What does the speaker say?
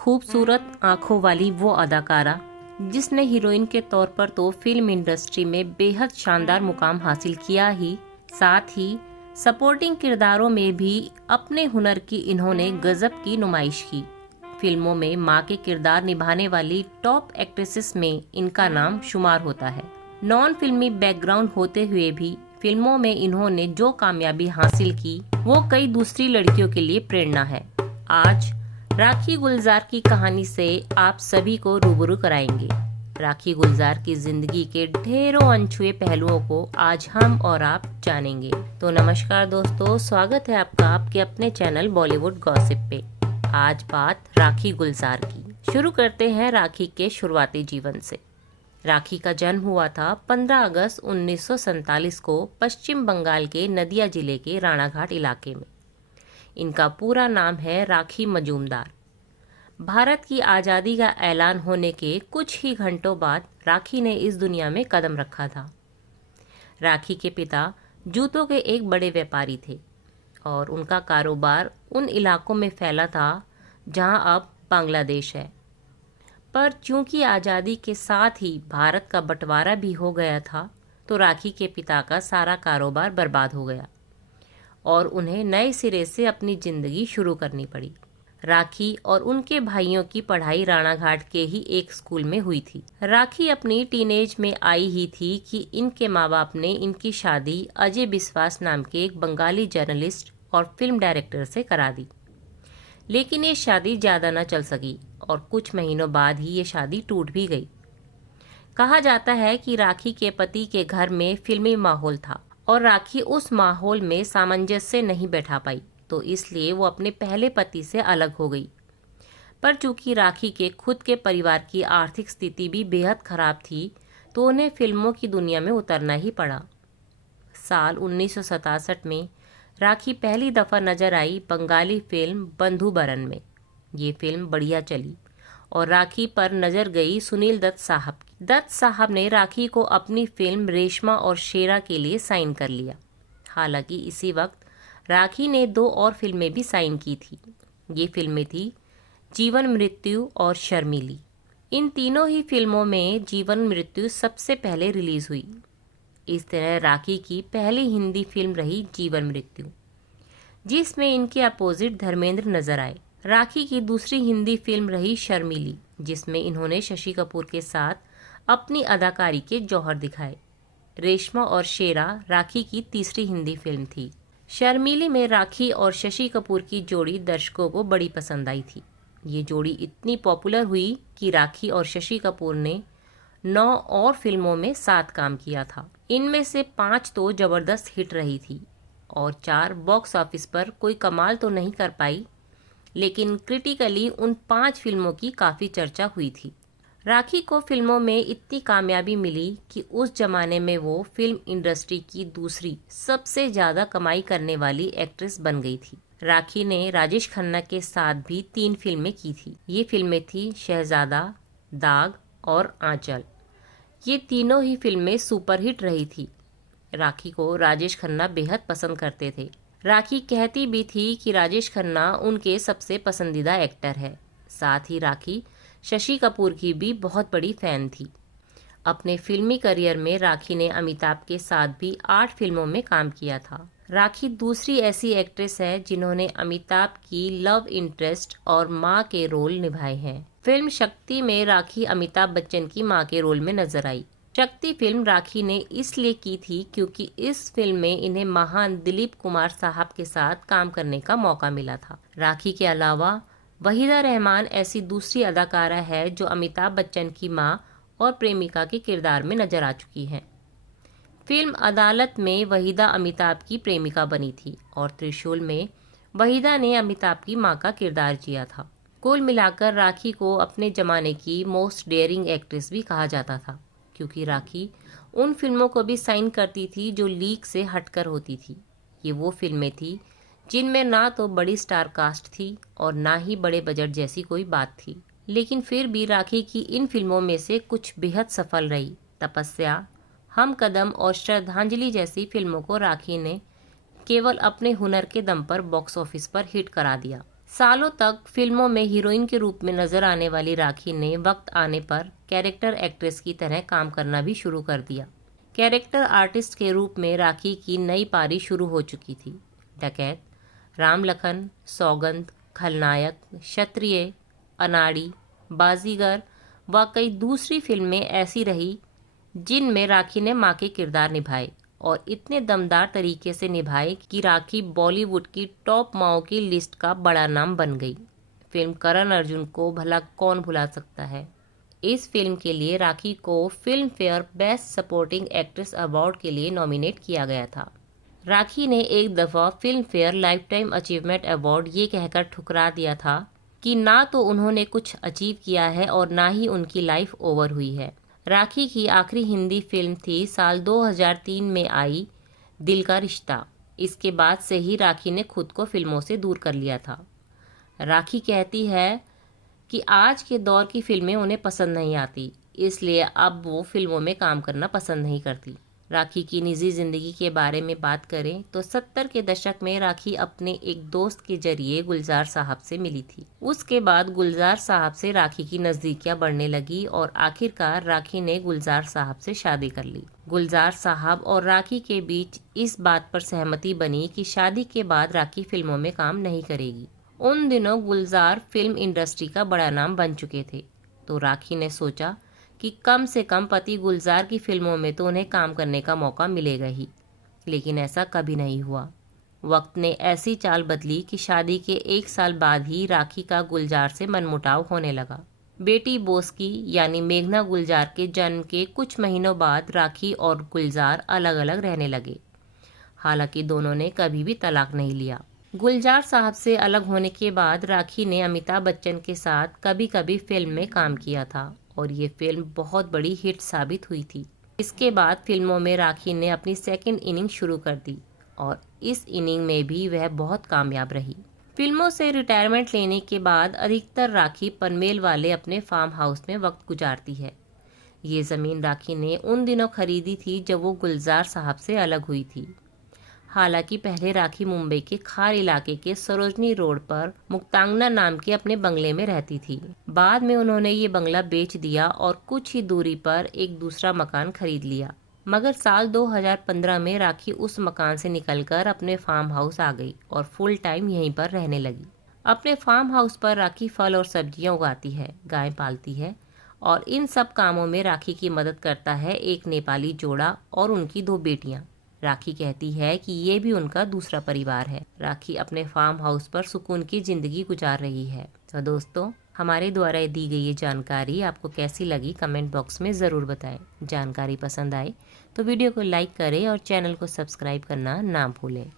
खूबसूरत आंखों वाली वो अदाकारा जिसने हीरोइन के तौर पर तो फिल्म इंडस्ट्री में बेहद शानदार मुकाम हासिल किया ही साथ ही सपोर्टिंग किरदारों में भी अपने हुनर की इन्होंने गजब की नुमाइश की। फिल्मों में मां के किरदार निभाने वाली टॉप एक्ट्रेसेस में इनका नाम शुमार होता है। नॉन फिल्मी बैकग्राउंड होते हुए भी फिल्मों में इन्होंने जो कामयाबी हासिल की वो कई दूसरी लड़कियों के लिए प्रेरणा है। आज राखी गुलजार की कहानी से आप सभी को रूबरू कराएंगे। राखी गुलजार की जिंदगी के ढेरों अनछुए पहलुओं को आज हम और आप जानेंगे। तो नमस्कार दोस्तों, स्वागत है आपका आपके अपने चैनल बॉलीवुड गॉसिप पे। आज बात राखी गुलजार की। शुरू करते हैं राखी के शुरुआती जीवन से। राखी का जन्म हुआ था 15 अगस्त 1947 को पश्चिम बंगाल के नदिया जिले के राणाघाट इलाके में। इनका पूरा नाम है राखी मजूमदार। भारत की आज़ादी का ऐलान होने के कुछ ही घंटों बाद राखी ने इस दुनिया में कदम रखा था। राखी के पिता जूतों के एक बड़े व्यापारी थे और उनका कारोबार उन इलाकों में फैला था जहां अब बांग्लादेश है। पर चूंकि आज़ादी के साथ ही भारत का बंटवारा भी हो गया था तो राखी के पिता का सारा कारोबार बर्बाद हो गया और उन्हें नए सिरे से अपनी जिंदगी शुरू करनी पड़ी। राखी और उनके भाइयों की पढ़ाई राणाघाट के ही एक स्कूल में हुई थी। राखी अपनी टीनेज में आई ही थी कि इनके माँ बाप ने इनकी शादी अजय बिस्वास नाम के एक बंगाली जर्नलिस्ट और फिल्म डायरेक्टर से करा दी। लेकिन ये शादी ज़्यादा न चल सकी और कुछ महीनों बाद ही ये शादी टूट भी गई। कहा जाता है कि राखी के पति के घर में फिल्मी माहौल था और राखी उस माहौल में सामंजस्य नहीं बैठा पाई, तो इसलिए वो अपने पहले पति से अलग हो गई। पर चूंकि राखी के खुद के परिवार की आर्थिक स्थिति भी बेहद खराब थी तो उन्हें फिल्मों की दुनिया में उतरना ही पड़ा। साल 1967 में राखी पहली दफ़ा नजर आई बंगाली फिल्म बंधुबरन में। ये फिल्म बढ़िया चली और राखी पर नजर गई सुनील दत्त साहब की। दत्त साहब ने राखी को अपनी फिल्म रेशमा और शेरा के लिए साइन कर लिया। हालांकि इसी वक्त राखी ने 2 और फिल्में भी साइन की थी। ये फिल्में थी जीवन मृत्यु और शर्मीली। इन तीनों ही फिल्मों में जीवन मृत्यु सबसे पहले रिलीज हुई। इस तरह राखी की पहली हिंदी फिल्म रही जीवन मृत्यु, जिसमें इनके अपोजिट धर्मेंद्र नजर आए। राखी की दूसरी हिंदी फिल्म रही शर्मीली, जिसमें इन्होंने शशि कपूर के साथ अपनी अदाकारी के जौहर दिखाए। रेशमा और शेरा राखी की तीसरी हिंदी फिल्म थी। शर्मीली में राखी और शशि कपूर की जोड़ी दर्शकों को बड़ी पसंद आई थी। ये जोड़ी इतनी पॉपुलर हुई कि राखी और शशि कपूर ने 9 और फिल्मों में साथ काम किया था। इनमें से 5 तो जबरदस्त हिट रही थी और 4 बॉक्स ऑफिस पर कोई कमाल तो नहीं कर पाई, लेकिन क्रिटिकली उन 5 फिल्मों की काफ़ी चर्चा हुई थी। राखी को फिल्मों में इतनी कामयाबी मिली कि उस जमाने में वो फिल्म इंडस्ट्री की दूसरी सबसे ज़्यादा कमाई करने वाली एक्ट्रेस बन गई थी। राखी ने राजेश खन्ना के साथ भी 3 फिल्में की थी। ये फिल्में थी शहजादा, दाग और आंचल। ये तीनों ही फिल्में सुपरहिट रही थी। राखी को राजेश खन्ना बेहद पसंद करते थे। राखी कहती भी थी कि राजेश खन्ना उनके सबसे पसंदीदा एक्टर है। साथ ही राखी शशि कपूर की भी बहुत बड़ी फ़ैन थी। अपने फिल्मी करियर में राखी ने अमिताभ के साथ भी 8 फिल्मों में काम किया था। राखी दूसरी ऐसी एक्ट्रेस है जिन्होंने अमिताभ की लव इंटरेस्ट और माँ के रोल निभाए हैं। फिल्म शक्ति में राखी अमिताभ बच्चन की माँ के रोल में नजर आई। शक्ति फिल्म राखी ने इसलिए की थी क्योंकि इस फिल्म में इन्हें महान दिलीप कुमार साहब के साथ काम करने का मौका मिला था। राखी के अलावा वहीदा रहमान ऐसी दूसरी अदाकारा है जो अमिताभ बच्चन की मां और प्रेमिका के किरदार में नजर आ चुकी हैं। फिल्म अदालत में वहीदा अमिताभ की प्रेमिका बनी थी और त्रिशूल में वहीदा ने अमिताभ की मां का किरदार किया था। कुल मिलाकर राखी को अपने जमाने की मोस्ट डेयरिंग एक्ट्रेस भी कहा जाता था, क्योंकि राखी उन फिल्मों को भी साइन करती थी जो लीक से हटकर होती थी। ये वो फिल्में थी जिनमें ना तो बड़ी स्टार कास्ट थी और ना ही बड़े बजट जैसी कोई बात थी, लेकिन फिर भी राखी की इन फिल्मों में से कुछ बेहद सफल रही। तपस्या, हम कदम और श्रद्धांजलि जैसी फिल्मों को राखी ने केवल अपने हुनर के दम पर बॉक्स ऑफिस पर हिट करा दिया। सालों तक फिल्मों में हीरोइन के रूप में नजर आने वाली राखी ने वक्त आने पर कैरेक्टर एक्ट्रेस की तरह काम करना भी शुरू कर दिया। कैरेक्टर आर्टिस्ट के रूप में राखी की नई पारी शुरू हो चुकी थी। डकैत, राम लखन, सौगंध, खलनायक, क्षत्रिय, अनाड़ी, बाजीगर व कई दूसरी फिल्में ऐसी रही जिनमें राखी ने मां के किरदार निभाए और इतने दमदार तरीके से निभाए कि राखी बॉलीवुड की टॉप माओ की लिस्ट का बड़ा नाम बन गई। फिल्म करण अर्जुन को भला कौन भुला सकता है। इस फिल्म के लिए राखी को film fair best supporting actress award के लिए नॉमिनेट किया गया था। राखी ने एक दफ़ा film fair life time achievement award ये कहकर ठुकरा दिया था कि ना तो उन्होंने कुछ अचीव किया है और ना ही उनकी लाइफ ओवर हुई है। राखी की आखिरी हिंदी फिल्म थी साल 2003 में आई दिल का रिश्ता। इसके बाद से ही राखी ने खुद को फिल्मों से दूर कर लिया था। राखी कहती है कि आज के दौर की फिल्में उन्हें पसंद नहीं आती, इसलिए अब वो फिल्मों में काम करना पसंद नहीं करती। राखी की निजी ज़िंदगी के बारे में बात करें तो 70 के दशक में राखी अपने एक दोस्त के जरिए गुलजार साहब से मिली थी। उसके बाद गुलजार साहब से राखी की नज़दीकियां बढ़ने लगी और आखिरकार राखी ने गुलजार साहब से शादी कर ली। गुलजार साहब और राखी के बीच इस बात पर सहमति बनी कि शादी के बाद राखी फिल्मों में काम नहीं करेगी। उन दिनों गुलजार फिल्म इंडस्ट्री का बड़ा नाम बन चुके थे, तो राखी ने सोचा कि कम से कम पति गुलजार की फिल्मों में तो उन्हें काम करने का मौका मिलेगा ही। लेकिन ऐसा कभी नहीं हुआ। वक्त ने ऐसी चाल बदली कि शादी के 1 साल बाद ही राखी का गुलजार से मनमुटाव होने लगा। बेटी बोस की यानी मेघना गुलजार के जन्म के कुछ महीनों बाद राखी और गुलजार अलग अलग रहने लगे। हालांकि दोनों ने कभी भी तलाक नहीं लिया। गुलजार साहब से अलग होने के बाद राखी ने अमिताभ बच्चन के साथ कभी कभी फिल्म में काम किया था और ये फिल्म बहुत बड़ी हिट साबित हुई थी। इसके बाद फिल्मों में राखी ने अपनी सेकंड इनिंग शुरू कर दी और इस इनिंग में भी वह बहुत कामयाब रही। फिल्मों से रिटायरमेंट लेने के बाद अधिकतर राखी पनवेल वाले अपने फार्म हाउस में वक्त गुजारती है। ये ज़मीन राखी ने उन दिनों खरीदी थी जब वो गुलजार साहब से अलग हुई थी। हालांकि पहले राखी मुंबई के खार इलाके के सरोजनी रोड पर मुक्तांगना नाम के अपने बंगले में रहती थी। बाद में उन्होंने ये बंगला बेच दिया और कुछ ही दूरी पर एक दूसरा मकान खरीद लिया। मगर साल 2015 में राखी उस मकान से निकलकर अपने फार्म हाउस आ गई और फुल टाइम यहीं पर रहने लगी। अपने फार्म हाउस पर राखी फल और सब्जियां उगाती है, गाय पालती है और इन सब कामों में राखी की मदद करता है एक नेपाली जोड़ा और उनकी 2 बेटियां। राखी कहती है कि ये भी उनका दूसरा परिवार है। राखी अपने फार्म हाउस पर सुकून की जिंदगी गुजार रही है। तो दोस्तों, हमारे द्वारा दी गई ये जानकारी आपको कैसी लगी कमेंट बॉक्स में ज़रूर बताएं। जानकारी पसंद आए तो वीडियो को लाइक करें और चैनल को सब्सक्राइब करना ना भूलें।